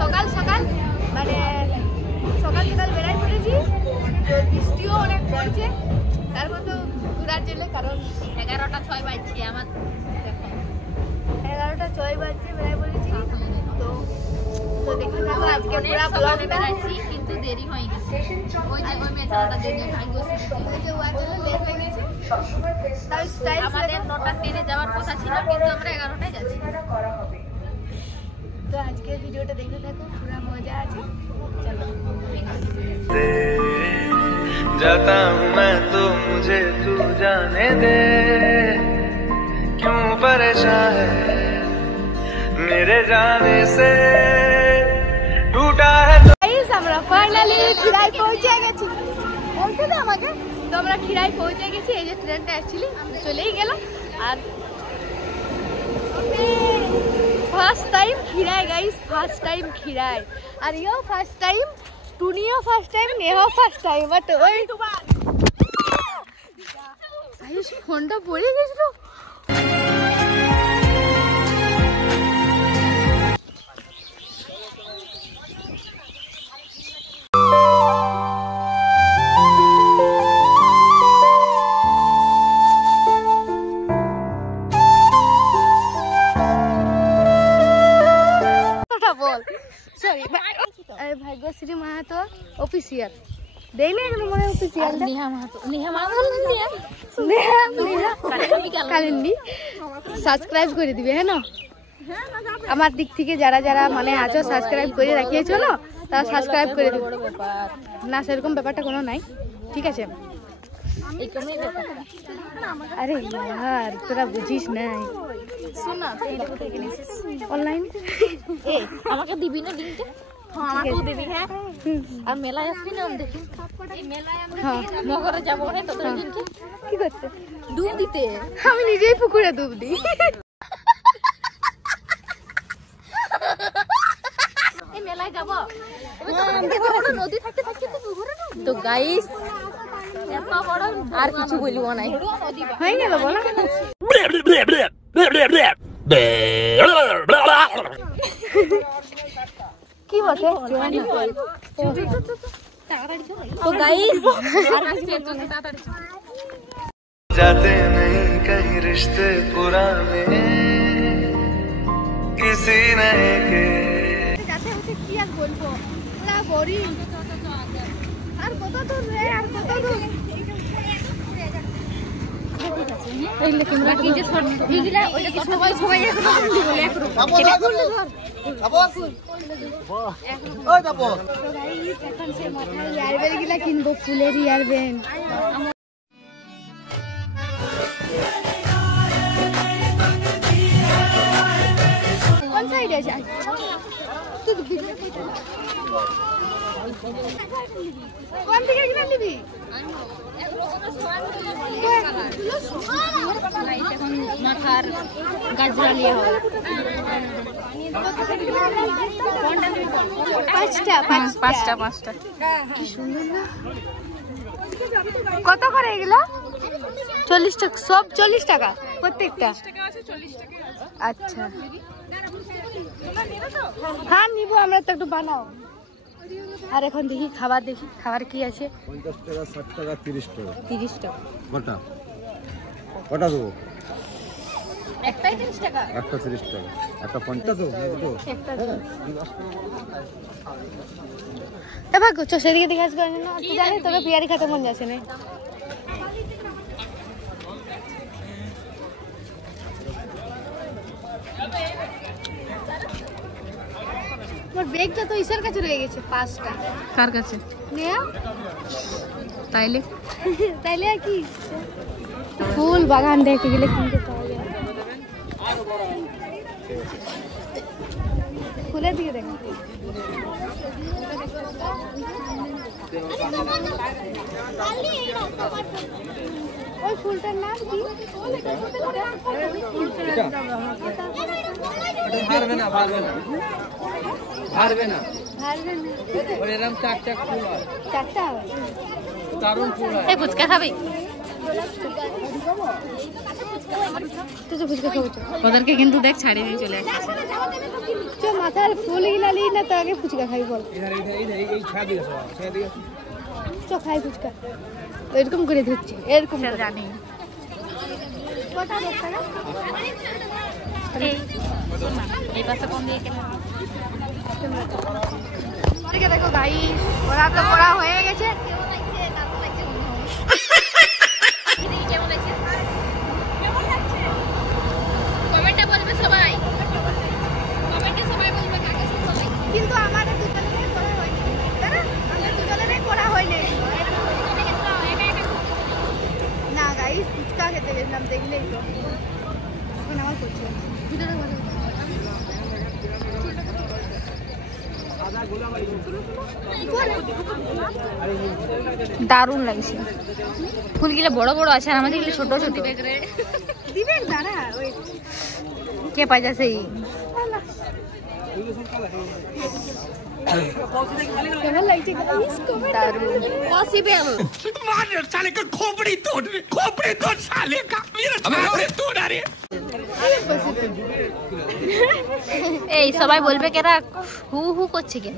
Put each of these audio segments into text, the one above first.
সকাল সকাল মানে সকাল সকাল বেড়াই পড়েছি, বৃষ্টিও অনেক পড়ছে, তারপর তো ঘুরার জন্য, কারণ 11টা 6 বাজছে আমার, 11টা 6 বাজছে বেড়াই পড়েছি। তো তো দেখতে থাকো, আজকে পুরো ব্লগ বেড়াইছি কিন্তু দেরি হয়ে গেছে, ওই যে ওই মেয়েটা দেরি লেট হয়ে গেছে। আমাদের 9টা ট্রেনে যাওয়ার কথা ছিল কিন্তু আমরা 11টায় যাচ্ছি। तो आज के वीडियोটা देखते থাকো, পুরো মজা আছে। चलो जाता हूँ मैं तो मुझे तू जाने दे, क्यों परेशान है मेरे जाने से, टूटा है गाइस আমরা ফাইনালি খিরাই পৌঁছে গেছি। বলতে তো আমাকে, তো আমরা খিরাই পৌঁছে গেছি। এই যে ট্রেনটা আসছিল চলেই গেল। আর फर्स्ट टाइम खिराय गाइस, फर्स्ट टाइम खिराय, और यो फर्स्ट टाइम, टुनियो first time, Neha first time. But ओए आयुष फोनটা পড়ে গেছিল। ভাগ্যশ্রী মাহাতো অফিসিয়াল দেখলে এগুলো মনে অফিসিয়াল নেহা মাহাতো, নেহা মাহাতো কালিন্দি সাবস্ক্রাইব করে দিবে, হ্যাঁ না? আমার দিক থেকে যারা যারা মানে আছো সাবস্ক্রাইব করে রাখিয়েছো না, তারা সাবস্ক্রাইব করে দিবে। না সেরকম ব্যাপারটা কোনো নাই, ঠিক আছে? আরে यार তোরা বুঝিস নাই, শুন না তুই এটা কোথায় কিনেছিস? অনলাইন। এ আমাকে দিবি না লিংকটা? হ্যাঁ আমাকেও দিবি। হ্যাঁ আর মেলায় আসবি না? দেখি এই মেলায় আমরা নগরে যাব রে, তোদের দিনকে কি করতে? ডুব দিতে। আমি নিজেই পুকুরে ডুব দিই। এই মেলায় যাব, নদী থাকতে থাকতে তো পুকুরে না। তো গাইস এত বড় আর কিছু বলবো না, হয়ে গেল বলো। কি বলছে? তো गाइस जाते नहीं कहीं रिश्ते पुराने किसी नए के, যাতে হচ্ছে কি আর বলবো, পুরা বোরিং। আর কত দূর রে, আর কত দূর? এই লেখা বাকি যে শর্ট ভিডিওগুলো ওইটা কি সবাই সবাই একরকম বলে একরকম এটা করলে ধর আবাস ওই যাবো। তো গাইস এখন সে মাথায় ইয়ারবেল গুলা কিনবো, ফুলের ইয়ারবেল। কোন সাইডে যাই তুই ভিডিও কইতে কোন দিকে কিনে নিবি? মাথার গাজরা লিয়ে হবে পাঁচটা। কি সুন্দর না? কত করে এগুলো? 40 টাকা সব? 40 টাকা প্রত্যেকটা? আচ্ছা হ্যাঁ নিবো আমরা, তো একটু বানাও। আর এখন দেখি খাবার, দেখি খাবার কি আছে। 50 টাকা 60 টাকা 30 টাকা 30 টাকা কটা কটা দেবো? একটাই 30 টাকা, একটা 30 টাকা, একটা 50 দেবো একটা দেবো। তা ভাগো চল সেদিকে দেখে আসবে না, তুই জানিস তোকে পিয়ারি খেতে মন যাচ্ছে না। মোর ব্যাগটা তো ইসার কাছে রয়ে গেছে 5টা। কার কাছে? নেয়া। তাইলে তাইলে আর কি, ফুল বাগান দেখতে গেলে কিনতে পাওয়া যায়। ফুলের দিকে দেখো। ওই ফুলটার নাম কি? ভারবে না ওর এরকম চাক ফুল হয়, চারটা দারুণ ফুল হয়। এই ফুচকা খাবি? তুই তো ফুচকা খাবো? ওদেরকে কিন্তু দেখ ছাড়িয়ে দিয়ে চলে আসছে। চ মাথার ফুল গিলালি না তো আগে ফুচকা খাই বল। চ খাই ফুচকা। এরকম করে ধরছে, এরকম জানি। কটা দেখছ না? এই পাশে কোন দিয়ে কেন? দেখো গাইস, ওরা তো পড়া হয়ে গেছে। কমেন্টে বলবে সবাই, কমেন্টে সবাই বলবে কাকে সবাই। কিন্তু আমাদের দুজনেরই পড়া হয়নি, তাই না? আমাদের দুজনেরই পড়া হয়নি। না গাইস, ফুচকা খেতে গেছিলাম, দেখলেই তো। এখন আমার করছে দারুণ লাগছে। ফুলগুলো বড় বড় আছে আর আমাদের এগুলো ছোট ছোট। দিবেন দাঁড়া, কে পাই যাচ্ছে? কেমন লাগছে? দারুণ। পসিবল साले का खोपड़ी तोड़ साले का मेरा खोपड़ी तोड़ रे। এই সবাই বলবে কেরা হু হু করছে কেন?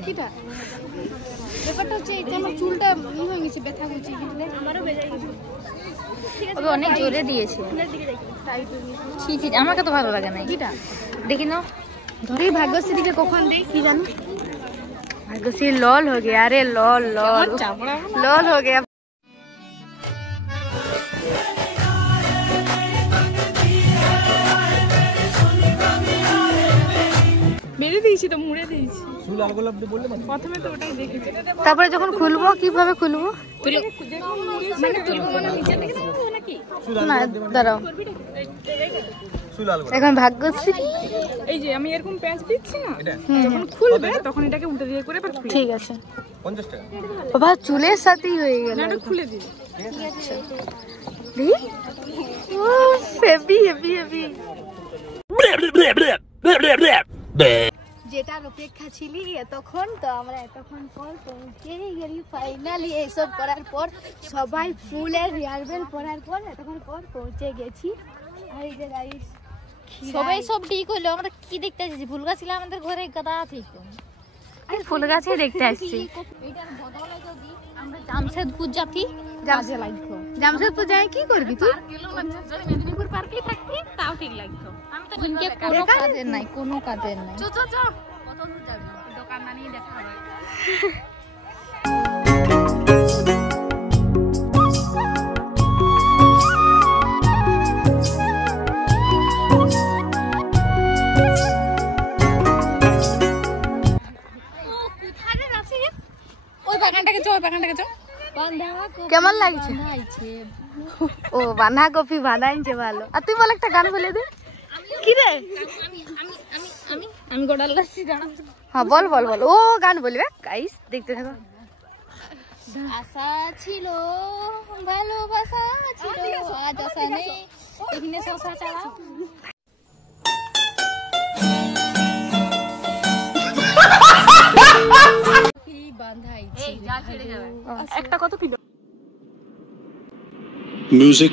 ব্যাপারটা হচ্ছে এটা আমার চুলটা হয়ে গেছে, ব্যথা করছে, কিন্তু আমারও বেজে গেছে। তবে অনেক জোরে দিয়েছে। ছি ছি, আমাকে তো ভালো লাগে না। কিটা দেখি না ধরে ভাগ্যশ্রী দিকে কখন দেই কি জানো? भाग्यश्री लॉल हो गया। अरे लॉल लॉल लॉल हो गया। মেরে দিয়েছি তো, মুড়ে দিয়েছি। প্রথমে তো ওটাই দেখেছি, তারপরে যখন খুলবো কিভাবে খুলবো? মানে তুলবো মানে নিচে দিকে দেবো নাকি? না দাঁড়াও, এখন ভাগ্যশ্রী এই যে আমি এরকম প্যাঁচ দিচ্ছি না, যখন খুলবে তখন এটাকে উল্টো দিয়ে করে আবার খুলে ঠিক আছে। 50 টাকা বাবা, চুলের সাথেই হয়ে গেল। এটা খুলে দিই। দেখি ও হেভি হেভি হেভি। যেটার অপেক্ষা ছিলি এতক্ষণ, তো আমরা এতক্ষণ পর পৌঁছে গেলি ফাইনালি। এইসব করার পর সবাই ফুলের রিহার্সাল করার পর এতক্ষণ পর পৌঁছে গেছি। আর এই যে গাইস সবাই সব ঠিক হলো। আমরা কি দেখতে আসছি? ফুল গাছ ছিল আমাদের ঘরে, গাদা ঠিক ফুল গাছে দেখতে আসছি। এটার বদলে যদি আমরা জামশেদপুর যাতি, জামশেদপুর যাই কি করবি তুই? মেদিনীপুর পার্কে থাকবি তাও ঠিক লাগতো। আমি তো দিনকে কোনো কাজের নাই, কোনো কাজের নাই। চ চ চ, কত দূর যাবি? দোকান না নিয়ে দেখা হবে। ওই বাগানটাকে চ, ওই বাগানটাকে চ। কেমন লাগছে? ও বাঁধাকপি বানাইছে ভালো। আর তুই বল একটা গান বলে দে। কি রে? আমি গোড়াল লাগছি জানা। হ্যাঁ বল বল বল, ও গান বলবে। গাইস দেখতে থাকো। আশা ছিল, ভালোবাসা ছিল, আজ আশা নেই। এখানে শশা চালা। কি বাঁধাইছে? এই যা ছেড়ে যাবে। একটা কত কিলো? Music.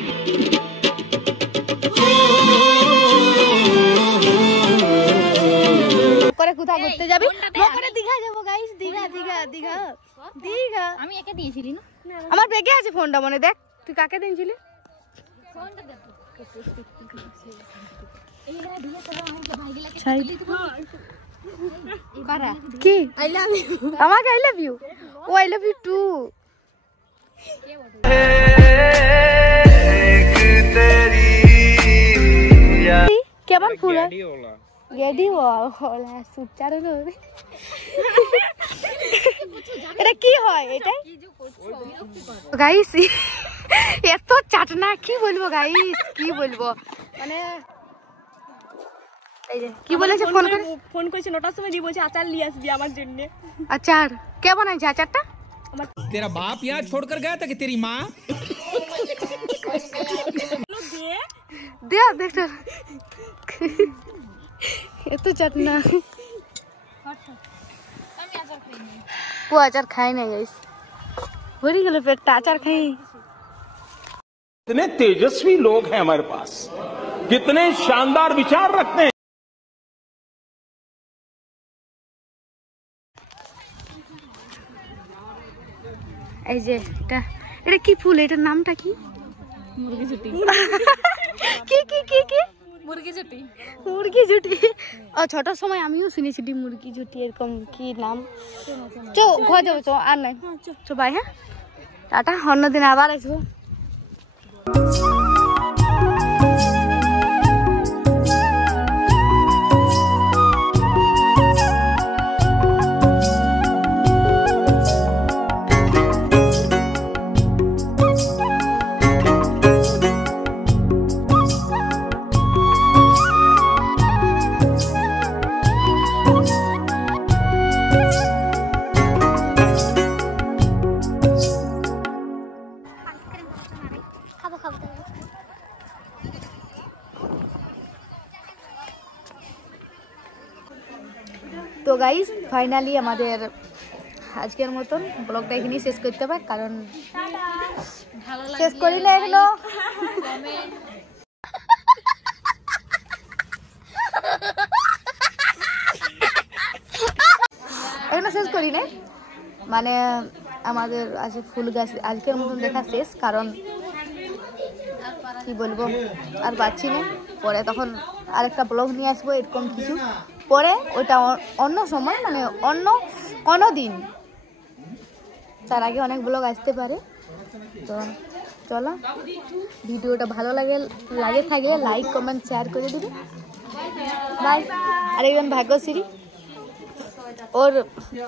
করে কোথায় ঘুরতে যাবি? করে দীঘা যাবো গাইস। দীঘা দীঘা দীঘা দীঘা। আমি একে দিয়েছিলি না? আমার ব্যাগে আছে ফোনটা, মনে দেখ। তুই কাকে দিয়েছিলি? ফোনটা দে। কি আই লাভ ইউ? আমাকে আই লাভ ইউ? ও আই লাভ ইউ টু। কেমন ফুল? গেডি ওলা সুচারণ হবে। এটা কি হয়? এটা গাইস এত চাটনা, কি বলবো গাইস, কি বলবো। মানে এই যে কি বলেছে, ফোন করেছে 9টার সময়, দিয়ে বলছে আচার নিয়ে আসবি আমার জন্য। আচার কে বানাইছে আচারটা? तेरा बाप यहाँ छोड़कर गया था कि तेरी माँ? দে দেখটা এত চাটনা ও আচার খাই না গাইস ভরে গেল পেটটা আচার খাই कितने तेजस्वी लोग हैं हमारे पास कितने शानदार विचार रखते हैं এই যে এটা কি ফুল এটার নামটা কি মুরগি ঝুটি কি কি কি কি মুরগি ঝুটি মুরগি ঝুটি ও ছোট সময় আমিও শুনেছি মুরগি ঝুটি এরকম কি নাম চো ঘর যাবো চো আর নাই চো বাই হ্যাঁ টাটা অন্যদিন আবার আসবো তো গাইস ফাইনালি আমাদের আজকের মতন ব্লগটা এখানে শেষ করতে হবে কারণ শেষ করি না এগুলো এগুলো শেষ করি না মানে আমাদের আজ ফুল গাছ আজকের মতন দেখা শেষ কারণ কি বলবো আর পাচ্ছি না পরে তখন আরেকটা ব্লগ নিয়ে আসবো এরকম কিছু পরে ওটা অন্য সময় মানে অন্য কোনো দিন তার আগে অনেক ব্লগ আসতে পারে তো চলো ভিডিওটা ভালো লাগে থাকলে লাইক কমেন্ট শেয়ার করে দিবে বাই আর একজন ভাগ্যশ্রী ওর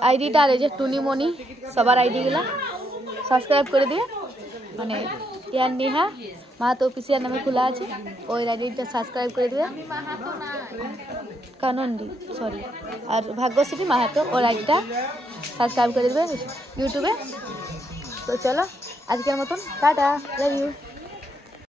আইডিটা আর এই যে টুনিমণি সবার আইডিগুলা সাবস্ক্রাইব করে দিয়ে মানে ইয়ার নেহা মাহাতো অফিসিয়াল নামে খোলা আছে ওই আইডিটা সাবস্ক্রাইব করে দেবে কানন্দি সরি আর ভাগ্যশ্রী মাহাতো ওর আইডিটা সাবস্ক্রাইব করে দেবে ইউটিউবে তো চলো আজকের মতন টাটা লাভ ইউ